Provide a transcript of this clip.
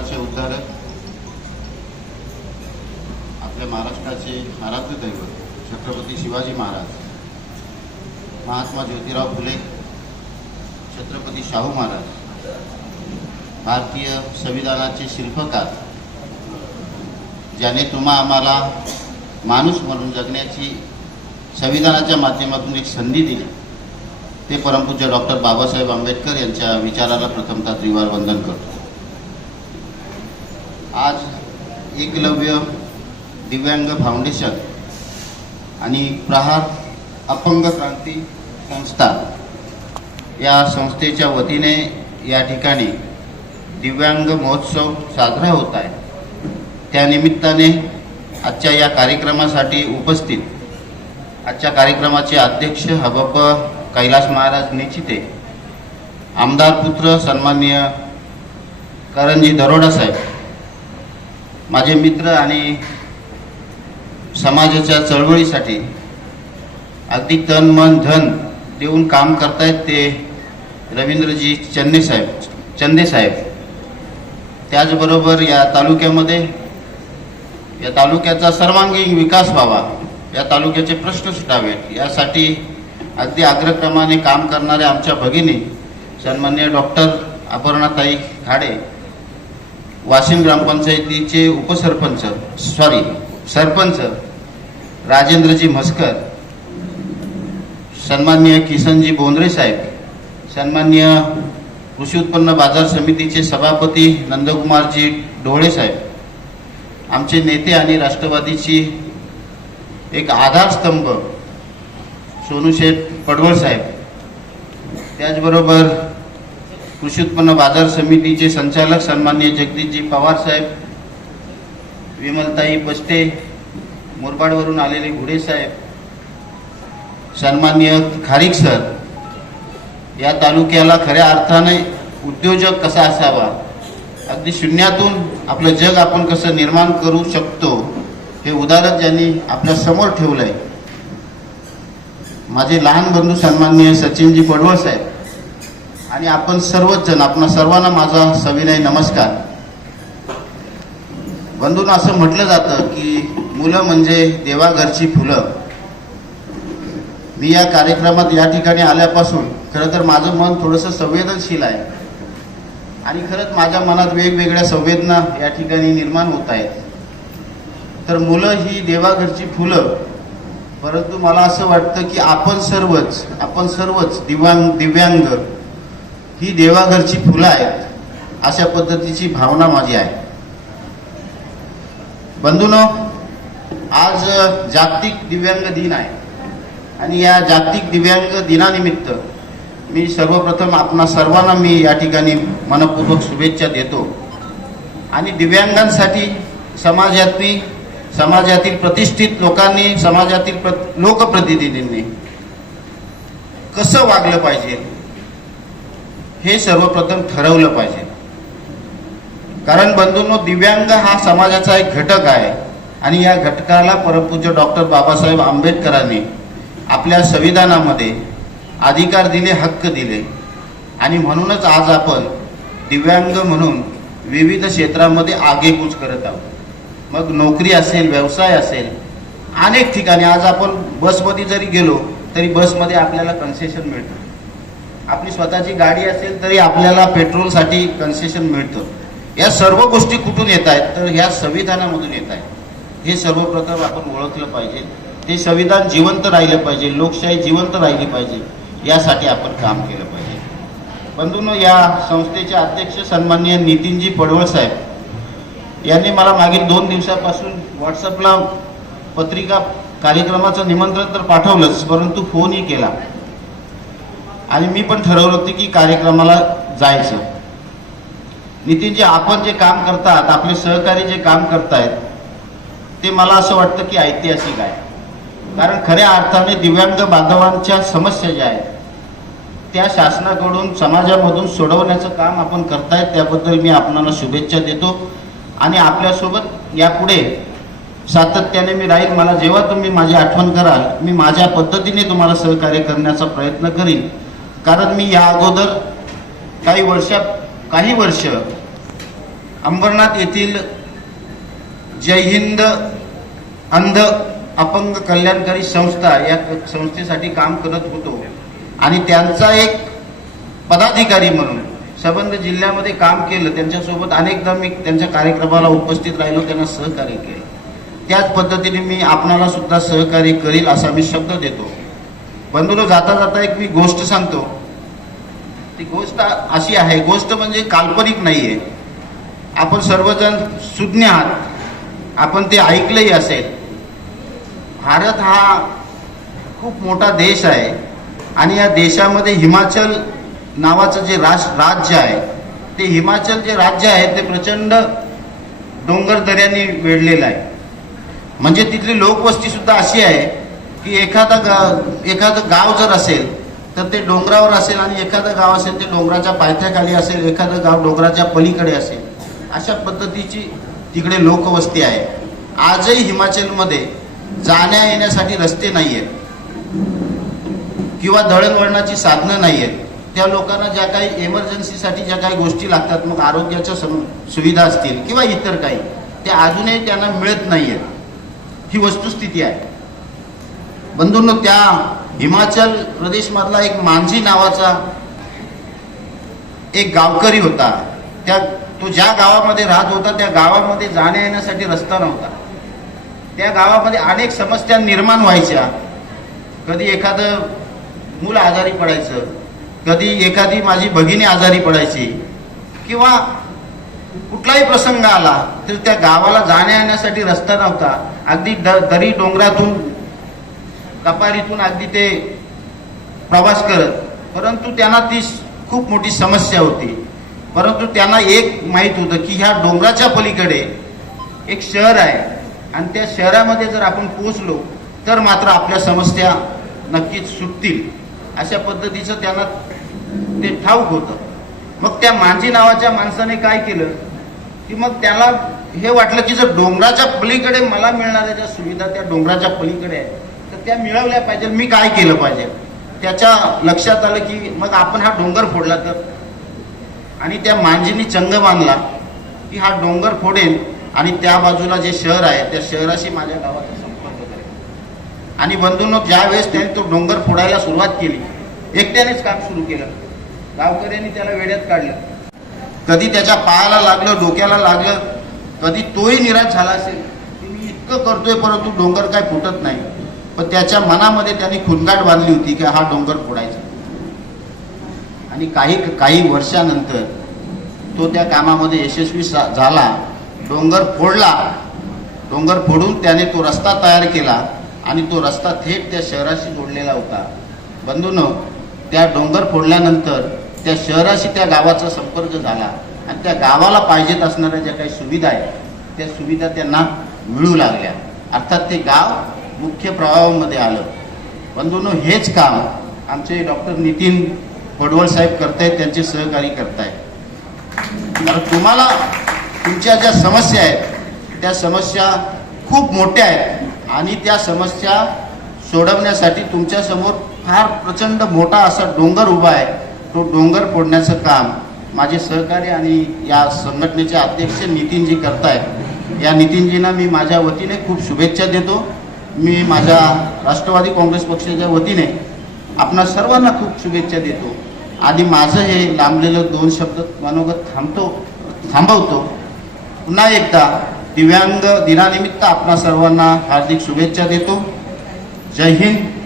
जगाचे उद्धारक आपल्या महाराष्ट्राचे आराध्य दैवत छत्रपती शिवाजी महाराज महात्मा ज्योतिराव फुले छत्रपती शाहू महाराज भारतीय संविधानाचे शिल्पकार ज्याने तुम्हा आम्हाला माणूस म्हणून जगण्याची संविधानाच्या माध्यमातून एक संधी दिली. ते परमपूज्य डॉक्टर बाबासाहेब आंबेडकर यांच्या विचाराला प्रथमतः त्रिवार वंदन करतो. आज एकलव्य दिव्यांग फाउंडेशन आणि प्रहार अपंग क्रांती संस्था या संस्थेच्या वतीने या ठिकाणी दिव्यांग महोत्सव साजरा होत आहे. त्यानिमित्ताने आजच्या या कार्यक्रमासाठी उपस्थित आजच्या कार्यक्रमाचे अध्यक्ष हबप कैलास महाराज निश्चिते आमदार पुत्र सन्माननीय करंजी दरोडा साहेब माझे मित्र आणि समाजाच्या चळवळीसाठी अगदी तन मन धन देऊन काम करतायत ते रवींद्रजी चन्ने साहेब चंदे साहेब. त्याचबरोबर या तालुक्यामध्ये या तालुक्याचा सर्वांगीण विकास व्हावा या तालुक्याचे प्रश्न सुटावेत यासाठी अगदी आग्रक्रमाने काम करणाऱ्या आमच्या भगिनी सन्मान्य डॉक्टर अपर्णाताई खाडे वाशिम ग्रामपंचायतीचे उपसरपंच सॉरी सरपंच राजेंद्रजी म्हस्कर सन्मान्य किसनजी बोंद्रे साहेब सन्मान्य कृषी उत्पन्न बाजार समितीचे सभापती नंदकुमारजी डोळे साहेब आमचे नेते आणि राष्ट्रवादीची एक आधारस्तंभ सोनूशेठ पडवळ साहेब. त्याचबरोबर कृषी उत्पन्न बाजार समितीचे संचालक सन्मान्य जगदीशजी पवार साहेब विमलताई पस्ते मुरबाडवरून आलेले घुडे साहेब सन्मान्य खारिक सर या तालुक्याला खऱ्या अर्थाने उद्योजक कसा असावा? अगदी शून्यातून आपलं जग आपण कसं निर्माण करू शकतो हे उदाहरण ज्यांनी आपल्यासमोर ठेवलंय. माझे लहान बंधू सन्माननीय सचिनजी पडवळ साहेब आणि आपण सर्वच जण आपण सर्वांना माझा सविनय नमस्कार. बंधून असं म्हटलं जातं की मुलं म्हणजे देवाघरची फुलं. मी या कार्यक्रमात या ठिकाणी आल्यापासून खरं तर माझं मन थोडंसं संवेदनशील आहे. आणि खरंच माझ्या मनात वेगवेगळ्या संवेदना या ठिकाणी निर्माण होत आहेत. तर मुलं ही देवाघरची फुलं. परंतु मला असं वाटतं की आपण सर्वच आपण सर्वच दिव्यांग दिव्यांग ही देवाघरची फुलं आहेत. अशा पद्धतीची भावना माझी आहे. बंधूनो आज जागतिक दिव्यांग दिन आहे. आणि या जागतिक दिव्यांग दिनानिमित्त मी सर्वप्रथम आपणा सर्वांना मी या ठिकाणी मनपूर्वक शुभेच्छा देतो. आणि दिव्यांगांसाठी समाजातली समाजातील प्रतिष्ठित लोकांनी समाजातील प्र लोकप्रतिनिधींनी कसं वागलं पाहिजे? हे सर्वप्रथम ठरवलं पाहिजे. कारण बंधूंनो दिव्यांग हा समाजाचा एक घटक आहे. आणि या घटकाला परमपूज्य डॉक्टर बाबासाहेब आंबेडकरांनी आपल्या संविधानामध्ये अधिकार दिले हक्क दिले. आणि म्हणूनच आज आपण दिव्यांग म्हणून विविध क्षेत्रामध्ये आगेकूच करत आहोत. मग नोकरी असेल व्यवसाय असेल अनेक ठिकाणी आज आपण बसमध्ये जरी गेलो तरी बसमध्ये आपल्याला कन्सेशन मिळतं. आपली स्वतःची गाडी असेल तरी आपल्याला पेट्रोलसाठी कन्सेशन मिळतं. या सर्व गोष्टी कुठून येत आहेत? तर ह्या संविधानामधून येत आहेत. हे सर्वप्रथम आपण ओळखलं पाहिजे. हे संविधान जिवंत राहिलं पाहिजे. लोकशाही जिवंत राहिली पाहिजे. यासाठी आपण काम केलं पाहिजे. बंधूंनो या संस्थेचे अध्यक्ष सन्माननीय नितीनजी पडवळ साहेब यांनी मला मागील दोन दिवसापासून व्हॉट्सअपला पत्रिका कार्यक्रमाचं निमंत्रण तर पाठवलंच परंतु फोनही केला. आणि मी पण ठरवलं होतं की कार्यक्रमाला जायचं. नितीनजी आपण जे काम करतात आपले सहकारी जे काम करतायत ते मला असं वाटतं की ऐतिहासिक आहे. कारण खऱ्या अर्थाने दिव्यांग बांधवांच्या समस्या ज्या आहेत त्या शासनाकडून समाजामधून सोडवण्याचं काम आपण करतायत त्याबद्दल मी आपणाला शुभेच्छा देतो. आणि आपल्यासोबत यापुढे सातत्याने मी राहील. मला जेव्हा तुम्ही माझी आठवण कराल मी माझ्या पद्धतीने तुम्हाला सहकार्य करण्याचा प्रयत्न करीन. कारण मी या अगोदर काही वर्षात काही वर्ष अंबरनाथ येथील जय हिंद अंध अपंग कल्याणकारी संस्था या संस्थेसाठी काम करत होतो. आणि त्यांचा एक पदाधिकारी म्हणून संबंध जिल्ह्यामध्ये काम केलं. त्यांच्यासोबत अनेकदा मी त्यांच्या कार्यक्रमाला उपस्थित राहिलो त्यांना सहकार्य केले. त्याच पद्धतीने मी आपणाला सुद्धा सहकार्य करील असा मी शब्द देतो. बंधून जाता जाता एक मी गोष्ट सांगतो. ती गोष्ट अशी आहे गोष्ट म्हणजे काल्पनिक नाही आहे आपण सर्वजण सुज्ञ आहात. आपण ते ऐकलंही असेल. भारत हा खूप मोठा देश आहे आणि या देशामध्ये हिमाचल नावाचं जे राश राज्य आहे ते हिमाचल जे राज्य आहे ते प्रचंड डोंगर दऱ्यांनी वेढलेलं आहे. म्हणजे तिथली लोकवस्तीसुद्धा अशी आहे की एखादा गा एखादं गाव जर असेल तर ते डोंगरावर असेल आणि एखादं गाव असेल ते डोंगराच्या पायथ्याखाली असेल एखादं गाव डोंगराच्या पलीकडे असेल अशा पद्धतीची तिकडे लोकवस्ती आहे. आजही हिमाचलमध्ये जाण्या येण्यासाठी रस्ते नाही आहेत किंवा दळणवळणाची साधनं नाही आहेत त्या लोकांना ज्या काही एमर्जन्सीसाठी ज्या काही गोष्टी लागतात मग आरोग्याच्या सम सुविधा असतील किंवा इतर काही त्या अजूनही त्यांना मिळत नाही आहेत ही वस्तुस्थिती आहे. बंधूंनो त्या हिमाचल प्रदेशमधला एक मांझी नावाचा एक गावकरी होता. त्या तो ज्या गावामध्ये राहत होता त्या गावामध्ये जाण्या येण्यासाठी रस्ता नव्हता. त्या गावामध्ये अनेक समस्या निर्माण व्हायच्या. कधी एखादं मूल आजारी पडायचं कधी एखादी माझी भगिनी आजारी पडायची किंवा कुठलाही प्रसंग आला तर त्या गावाला जाण्या येण्यासाठी रस्ता नव्हता. अगदी द दरी डोंगरातून कपारीतून अगदी ते प्रवास करत. परंतु त्यांना ती खूप मोठी समस्या होती. परंतु त्यांना एक माहीत होतं की ह्या डोंगराच्या पलीकडे एक शहर आहे. आणि त्या शहरामध्ये जर आपण पोहोचलो तर मात्र आपल्या समस्या नक्कीच सुटतील. अशा पद्धतीचं त्यांना ते ठाऊक होतं. मग त्या मांझी नावाच्या माणसाने काय केलं? की मग त्याला हे वाटलं की जर डोंगराच्या पलीकडे मला मिळणाऱ्या ज्या सुविधा त्या डोंगराच्या पलीकडे आहेत त्या मिळवल्या पाहिजे मी काय केलं पाहिजे? त्याच्या लक्षात आलं की मग आपण हा डोंगर फोडला तर? आणि त्या मांजीनी चंग बांधला की हा डोंगर फोडेन आणि त्या बाजूला जे शहर आहे त्या शहराशी माझ्या गावाचा संपर्क करेल. आणि बंधूंनो ज्यावेळेस त्याने तो डोंगर फोडायला सुरुवात केली एकट्यानेच काम सुरू केलं. गावकऱ्यांनी त्याला वेड्यात काढलं. कधी त्याच्या पायाला लागलं डोक्याला लागलं कधी तोही निराश झाला असेल की मी इतकं करतोय परंतु डोंगर काय फुटत नाही. पण त्याच्या मनामध्ये त्यांनी खुणगाट बांधली होती की हा डोंगर फोडायचा. आणि काही काही वर्षानंतर तो त्या कामामध्ये यशस्वी झाला डोंगर फोडला. डोंगर फोडून त्याने तो रस्ता तयार केला आणि तो रस्ता थेट त्या शहराशी जोडलेला होता. बंधून त्या डोंगर फोडल्यानंतर त्या शहराशी त्या गावाचा संपर्क झाला आणि त्या गावाला पाहिजेत असणाऱ्या ज्या काही सुविधा आहेत त्या सुविधा त्यांना मिळू लागल्या. अर्थात ते गाव मुख्य प्रवाहामध्ये आलं. बंधूंनो हेच काम आमचे डॉक्टर नितीन पडवळ साहेब करतायत त्यांचे सहकारी करतायत. तर तुम्हाला तुमच्या ज्या समस्या आहेत त्या समस्या खूप मोठ्या आहेत आणि त्या समस्या सोडवण्यासाठी तुमच्यासमोर फार प्रचंड मोठा असा डोंगर उभा आहे. तो डोंगर फोडण्याचं काम माझे सहकारी आणि या संघटनेचे अध्यक्ष नितीनजी करतायत. या नितीनजींना मी माझ्या वतीने खूप शुभेच्छा देतो. मी माझ्या राष्ट्रवादी काँग्रेस पक्षाच्या वतीने आपणा सर्वांना खूप शुभेच्छा देतो. आणि माझं हे लांबलेलं दोन शब्द मनोगत थांबतो थांबवतो. पुन्हा एकदा दिव्यांग दिनानिमित्त आपणा सर्वांना हार्दिक शुभेच्छा देतो. जय हिंद.